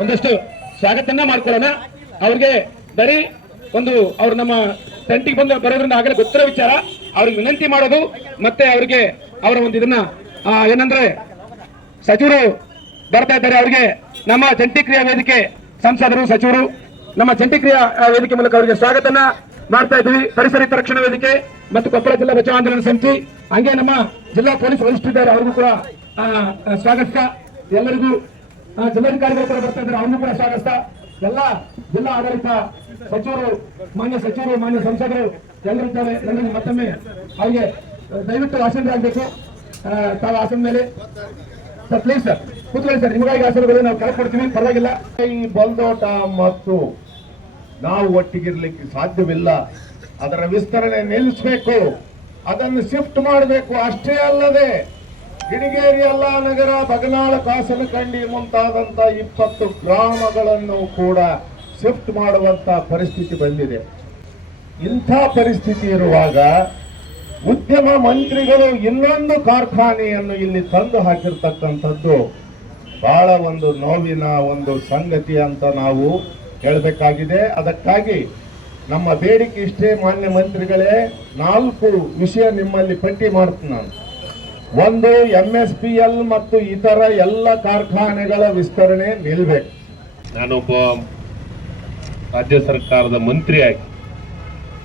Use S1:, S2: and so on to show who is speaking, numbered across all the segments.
S1: ಒಂದಷ್ಟು ಸ್ವಾಗತನ ಮಾಡ್ಕೊಳ್ಳೋಣ. ಅವ್ರಿಗೆ ಬರೀ ಒಂದು ಅವ್ರು ನಮ್ಮ ಟೆಂಟಿಗೆ ಬಂದು ಬರೋದ್ರಿಂದ ಆಗಲೇ ಗೊತ್ತಿರೋ ವಿಚಾರ. ಅವ್ರಿಗೆ ವಿನಂತಿ ಮಾಡೋದು ಮತ್ತೆ ಅವ್ರಿಗೆ ಅವರ ಒಂದು ಇದನ್ನ ಏನಂದ್ರೆ ಸಚಿವರು ಬರ್ತಾ ಇದ್ದಾರೆ. ಅವರಿಗೆ ನಮ್ಮ ಜಂಟಿ ಕ್ರಿಯಾ ವೇದಿಕೆ ಸಂಸದರು ಸಚಿವರು ನಮ್ಮ ಜಂಟಿ ಕ್ರಿಯಾ ವೇದಿಕೆ ಮೂಲಕ ಅವರಿಗೆ ಸ್ವಾಗತನ ಮಾಡ್ತಾ ಇದ್ವಿ ಪರಿಸರ ರಕ್ಷಣಾ ವೇದಿಕೆ ಮತ್ತು ಕೊಪ್ಪಳ ಜಿಲ್ಲಾ ಬಚಾವ್ ಆಂದೋಲನ ಸಮಿತಿ. ಹಂಗೆ ನಮ್ಮ ಜಿಲ್ಲಾ ಪೊಲೀಸ್ ವರಿಷ್ಠರಿದ್ದಾರೆ. ಅವ್ರಿಗೂ ಕೂಡ ಆ, ಎಲ್ಲರಿಗೂ ಜಿಲ್ಲಾಧಿಕಾರಿಗಳು ಕೂಡ ಬರ್ತಾ ಇದ್ದಾರೆ. ಅವ್ರಿಗೂ ಕೂಡ ಸ್ವಾಗತ. ಎಲ್ಲ ಜಿಲ್ಲಾ ಆಡಳಿತ ಸಚಿವರು, ಮಾನ್ಯ ಸಚಿವರು, ಮಾನ್ಯ ಸಂಸದರು ಎಲ್ಲರೂ ಇದ್ದಾರೆ. ಎಲ್ಲರಿಗೂ ಮತ್ತೊಮ್ಮೆ ಅವರಿಗೆ ದಯವಿಟ್ಟು ಆಸೀನರಾಗಬೇಕು ತಾವು ಆಸನ ಮೇಲೆ. ಸರ್ ಪ್ಲೀಸ್ ಸರ್ ಕೂತ್ಕೊಳ್ಳಿ ಸರ್ ನಿಮಗಾಗಿ ಆಸನಗಳು ನಾವು ಕೆಳಗೆ ಕೊಡ್ತೀವಿ. ಪರವಾಗಿಲ್ಲ.
S2: ಈ ಬಲ್ದೋಟ ಮತ್ತು ನಾವು ಒಟ್ಟಿಗಿರ್ಲಿಕ್ಕೆ ಸಾಧ್ಯವಿಲ್ಲ. ಅದರ ವಿಸ್ತರಣೆ ನಿಲ್ಲಿಸಬೇಕು. ಅದನ್ನು ಶಿಫ್ಟ್ ಮಾಡಬೇಕು. ಅಷ್ಟೇ ಅಲ್ಲದೆ ಗಿಡಿಗೇರಿ ಎಲ್ಲ ನಗರ ಬಗನಾಳ ಕಾಸಲಕಂಡಿ ಮುಂತಾದಂತ ಇಪ್ಪತ್ತು ಗ್ರಾಮಗಳನ್ನು ಕೂಡ ಶಿಫ್ಟ್ ಮಾಡುವಂತ ಪರಿಸ್ಥಿತಿ ಬಂದಿದೆ. ಇಂಥ ಪರಿಸ್ಥಿತಿ ಇರುವಾಗ ಉದ್ಯಮ ಮಂತ್ರಿಗಳು ಇನ್ನೊಂದು ಕಾರ್ಖಾನೆಯನ್ನು ಇಲ್ಲಿ ತಂದು ಹಾಕಿರ್ತಕ್ಕಂಥದ್ದು ಬಹಳ ಒಂದು ನೋವಿನ ಒಂದು ಸಂಗತಿ ಅಂತ ನಾವು ಹೇಳಬೇಕಾಗಿದೆ. ಅದಕ್ಕಾಗಿ ನಮ್ಮ ಬೇಡಿಕೆ ಇಷ್ಟೇ ಮಾನ್ಯ ಮಂತ್ರಿಗಳೇ, ನಾಲ್ಕು ವಿಷಯ ನಿಮ್ಮಲ್ಲಿ ಪಟ್ಟಿ ಮಾಡ್ತೀನಿ ನಾನು. ಒಂದು ಎಂ ಎಸ್ ಪಿ ಎಲ್ ಮತ್ತು ಇತರ ಎಲ್ಲ ಕಾರ್ಖಾನೆಗಳ ವಿಸ್ತರಣೆ ನಿಲ್ಬೇಕು.
S3: ನಾನೊಬ್ಬ ರಾಜ್ಯ ಸರ್ಕಾರದ ಮಂತ್ರಿಯಾಗಿ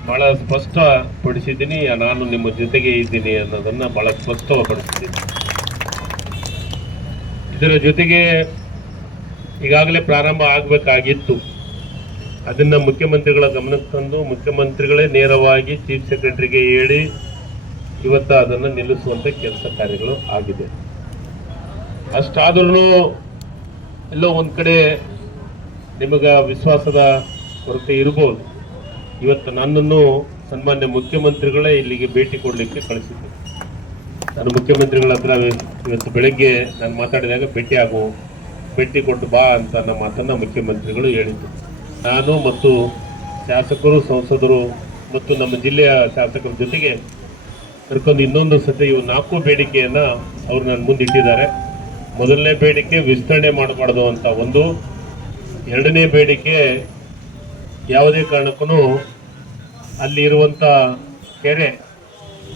S3: ಬಹಳ ಸ್ಪಷ್ಟಪಡಿಸಿದ್ದೀನಿ, ನಾನು ನಿಮ್ಮ ಜೊತೆಗೆ ಇದ್ದೀನಿ ಅನ್ನೋದನ್ನು ಬಹಳ ಸ್ಪಷ್ಟಪಡಿಸಿದ್ದೀನಿ. ಇದರ ಜೊತೆಗೆ ಈಗಾಗಲೇ ಪ್ರಾರಂಭ ಆಗಬೇಕಾಗಿತ್ತು. ಅದನ್ನು ಮುಖ್ಯಮಂತ್ರಿಗಳ ಗಮನಕ್ಕೆ ತಂದು ಮುಖ್ಯಮಂತ್ರಿಗಳೇ ನೇರವಾಗಿ ಚೀಫ್ ಸೆಕ್ರೆಟರಿಗೆ ಹೇಳಿ ಇವತ್ತು ಅದನ್ನು ನಿಲ್ಲಿಸುವಂತ ಕೆಲಸ ಕಾರ್ಯಗಳು ಆಗಿದೆ. ಅಷ್ಟಾದ್ರೂ ಎಲ್ಲೋ ಒಂದು ಕಡೆ ನಿಮಗೆ ವಿಶ್ವಾಸದ ಕೊರತೆ ಇರಬಹುದು ಇವತ್ತು ನನ್ನನ್ನು ಸನ್ಮಾನ್ಯ ಮುಖ್ಯಮಂತ್ರಿಗಳೇ ಇಲ್ಲಿಗೆ ಭೇಟಿ ಕೊಡಲಿಕ್ಕೆ ಕಳಿಸಿದ್ದೆ ನಾನು ಮುಖ್ಯಮಂತ್ರಿಗಳ ಹತ್ರ ಇವತ್ತು ಬೆಳಗ್ಗೆ ನಾನು ಮಾತಾಡಿದಾಗ ಭೇಟಿ ಆಗು, ಭೇಟಿ ಕೊಟ್ಟು ಬಾ ಅಂತ ನಮ್ಮ ಮಾತನ್ನು ಮುಖ್ಯಮಂತ್ರಿಗಳು ಹೇಳಿದ್ದು ನಾನು ಮತ್ತು ಶಾಸಕರು, ಸಂಸದರು ಮತ್ತು ನಮ್ಮ ಜಿಲ್ಲೆಯ ಶಾಸಕರ ಜೊತೆಗೆ ಕರ್ಕೊಂಡು ಇನ್ನೊಂದು ಸತಿ ಇವು ನಾಲ್ಕು ಬೇಡಿಕೆಯನ್ನ ಅವರು ನನ್ನ ಮುಂದೆ ಇಟ್ಟಿದ್ದಾರೆ. ಮೊದಲನೇ ಬೇಡಿಕೆ ವಿಸ್ತರಣೆ ಮಾಡಬಾರ್ದು ಅಂತ ಒಂದು. ಎರಡನೇ ಬೇಡಿಕೆ ಯಾವುದೇ ಕಾರಣಕ್ಕೂ ಅಲ್ಲಿರುವಂಥ ಕೆರೆ,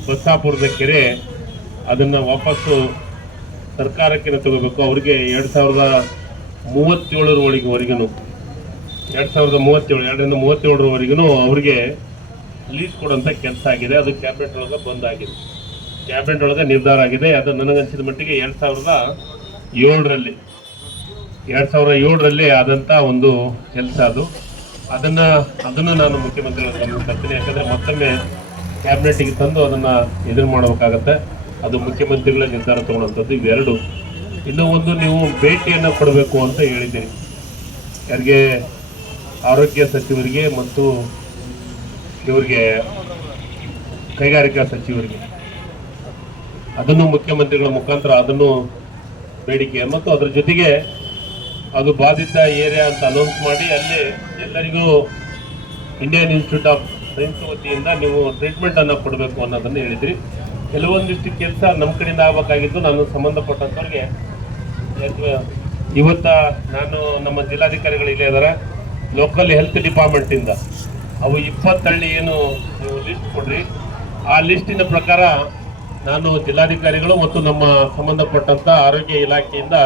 S3: ಬಸ್ಸಾಪುರದ ಕೆರೆ, ಅದನ್ನ ವಾಪಸ್ಸು ಸರ್ಕಾರಕ್ಕೆ ತಗೋಬೇಕು. ಅವ್ರಿಗೆ ಎರಡು ಸಾವಿರದ ಮೂವತ್ತೇಳರವರೆಗೂ, ಎರಡು ಸಾವಿರದ ಮೂವತ್ತೇಳು, ಎರಡರಿಂದ ಮೂವತ್ತೇಳರವರೆಗೂ ಅವ್ರಿಗೆ ಲೀಸ್ ಕೊಡುವಂಥ ಕೆಲಸ ಆಗಿದೆ. ಅದು ಕ್ಯಾಬಿನೆಟ್ ಒಳಗೆ ಬಂದಾಗಿದೆ. ಕ್ಯಾಬಿನೆಟ್ ಒಳಗೆ ನಿರ್ಧಾರ ಆಗಿದೆ. ಅದು ನನಗನ್ಸಿದ ಮಟ್ಟಿಗೆ ಎರಡು ಸಾವಿರದ ಏಳರಲ್ಲಿ, ಎರಡು ಸಾವಿರದ ಏಳರಲ್ಲಿ ಆದಂಥ ಒಂದು ಕೆಲಸ ಅದು. ಅದನ್ನು ಅದನ್ನು ನಾನು ಮುಖ್ಯಮಂತ್ರಿಗಳ ಗಮನ ತರ್ತೀನಿ. ಯಾಕಂದರೆ ಮತ್ತೊಮ್ಮೆ ಕ್ಯಾಬಿನೆಟ್ಗೆ ತಂದು ಅದನ್ನು ಎದುರು ಮಾಡಬೇಕಾಗತ್ತೆ. ಅದು ಮುಖ್ಯಮಂತ್ರಿಗಳ ನಿರ್ಧಾರ ತಗೊಳ್ಳುವಂಥದ್ದು ಇವೆರಡು. ಇನ್ನೂ ಒಂದು ನೀವು ಭೇಟಿಯನ್ನು ಕೊಡಬೇಕು ಅಂತ ಹೇಳಿದ್ದೀರಿ ಯಾರಿಗೆ? ಆರೋಗ್ಯ ಸಚಿವರಿಗೆ ಮತ್ತು ಇವರಿಗೆ ಕೈಗಾರಿಕಾ ಸಚಿವರಿಗೆ. ಅದನ್ನು ಮುಖ್ಯಮಂತ್ರಿಗಳ ಮುಖಾಂತರ ಅದನ್ನು ಬೇಡಿಕೆ. ಮತ್ತು ಅದರ ಜೊತೆಗೆ ಅದು ಬಾಧಿತ ಏರಿಯಾ ಅಂತ ಅನೌನ್ಸ್ ಮಾಡಿ ಅಲ್ಲಿ ಎಲ್ಲರಿಗೂ ಇಂಡಿಯನ್ ಇನ್ಸ್ಟಿಟ್ಯೂಟ್ ಆಫ್ ಸೈನ್ಸ್ ವತಿಯಿಂದ ನೀವು ಟ್ರೀಟ್ಮೆಂಟ್ ಅನ್ನ ಕೊಡಬೇಕು ಅನ್ನೋದನ್ನು ಹೇಳಿದ್ರಿ. ಕೆಲವೊಂದಿಷ್ಟು ಕೆಲಸ ನಮ್ಮ ಕಡೆಯಿಂದ ಆಗಬೇಕಾಗಿದ್ದು ನಾನು ಸಂಬಂಧಪಟ್ಟಂಥವ್ರಿಗೆ ಇವತ್ತು ನಾನು ನಮ್ಮ ಜಿಲ್ಲಾಧಿಕಾರಿಗಳು ಇಲ್ಲೇ ಇದ್ದಾರೆ ಲೋಕಲ್ ಹೆಲ್ತ್ ಡಿಪಾರ್ಟ್ಮೆಂಟ್ ಇಂದ. ಅವು ಇಪ್ಪತ್ತಳ್ಳಿ ಏನು ನೀವು ಲಿಸ್ಟ್ ಕೊಡ್ರಿ. ಆ ಲಿಸ್ಟಿನ ಪ್ರಕಾರ ನಾನು ಜಿಲ್ಲಾಧಿಕಾರಿಗಳು ಮತ್ತು ನಮ್ಮ ಸಂಬಂಧಪಟ್ಟಂಥ ಆರೋಗ್ಯ ಇಲಾಖೆಯಿಂದ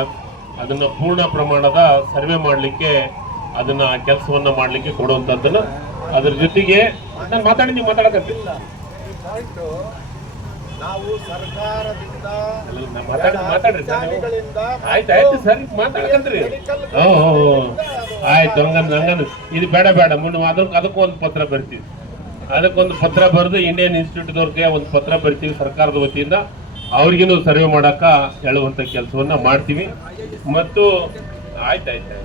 S3: ಅದನ್ನು ಪೂರ್ಣ ಪ್ರಮಾಣದ ಸರ್ವೆ ಮಾಡಲಿಕ್ಕೆ ಅದನ್ನು ಕೆಲಸವನ್ನು ಮಾಡಲಿಕ್ಕೆ ಕೊಡುವಂಥದ್ದನ್ನು ಅದರ ಜೊತೆಗೆ ನಾನು ಮಾತಾಡಿ ನೀವು ಮಾತಾಡಕತ್ತೀನಿ
S2: ನಾವು ಸರ್ಕಾರದಿಂದ
S3: ಮಾತಾಡಿ ಮಾತಾಡ್ರಿ. ಆಯ್ತು ಆಯ್ತು ಸರ್ ಮಾತಾಡ್ಕಂತ್ರಿ. ಹ್ಞೂ ಹ್ಞೂ ಆಯ್ತು, ಹಂಗಂದ್ ಹಂಗಂದ್. ಇದು ಬೇಡ ಬೇಡ. ಮುಂದೆ ಅದಕ್ಕೆ ಅದಕ್ಕೂ ಒಂದು ಪತ್ರ ಬರ್ತೀವಿ. ಅದಕ್ಕೊಂದು ಪತ್ರ ಬರೆದು ಇಂಡಿಯನ್ ಇನ್ಸ್ಟಿಟ್ಯೂಟ್ದವ್ರಿಗೆ ಒಂದು ಪತ್ರ ಬರ್ತೀವಿ ಸರ್ಕಾರದ ವತಿಯಿಂದ. ಅವ್ರಿಗಿನ್ನೂ ಸರ್ವೆ ಮಾಡಕ್ಕ ಹೇಳುವಂಥ ಕೆಲಸವನ್ನ ಮಾಡ್ತೀವಿ. ಮತ್ತು ಆಯ್ತು ಆಯ್ತು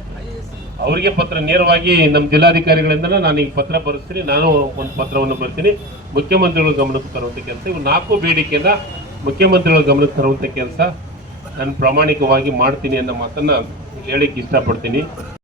S3: ಅವರಿಗೆ ಪತ್ರ ನೇರವಾಗಿ ನಮ್ಮ ಜಿಲ್ಲಾಧಿಕಾರಿಗಳಿಂದ ನಾನು ಈಗ ಪತ್ರ ಬರೆಸ್ತೀನಿ. ನಾನು ಒಂದು ಪತ್ರವನ್ನು ಬರ್ತೀನಿ. ಮುಖ್ಯಮಂತ್ರಿಗಳು ಗಮನಕ್ಕೆ ತರುವಂಥ ಕೆಲಸ. ಇವು ನಾಲ್ಕು ಬೇಡಿಕೆಯಿಂದ ಮುಖ್ಯಮಂತ್ರಿಗಳು ಗಮನಕ್ಕೆ ತರುವಂಥ ಕೆಲಸ ನಾನು ಪ್ರಾಮಾಣಿಕವಾಗಿ ಮಾಡ್ತೀನಿ ಅನ್ನೋ ಮಾತನ್ನ ಹೇಳಿಕ್ಕೆ ಇಷ್ಟಪಡ್ತೀನಿ.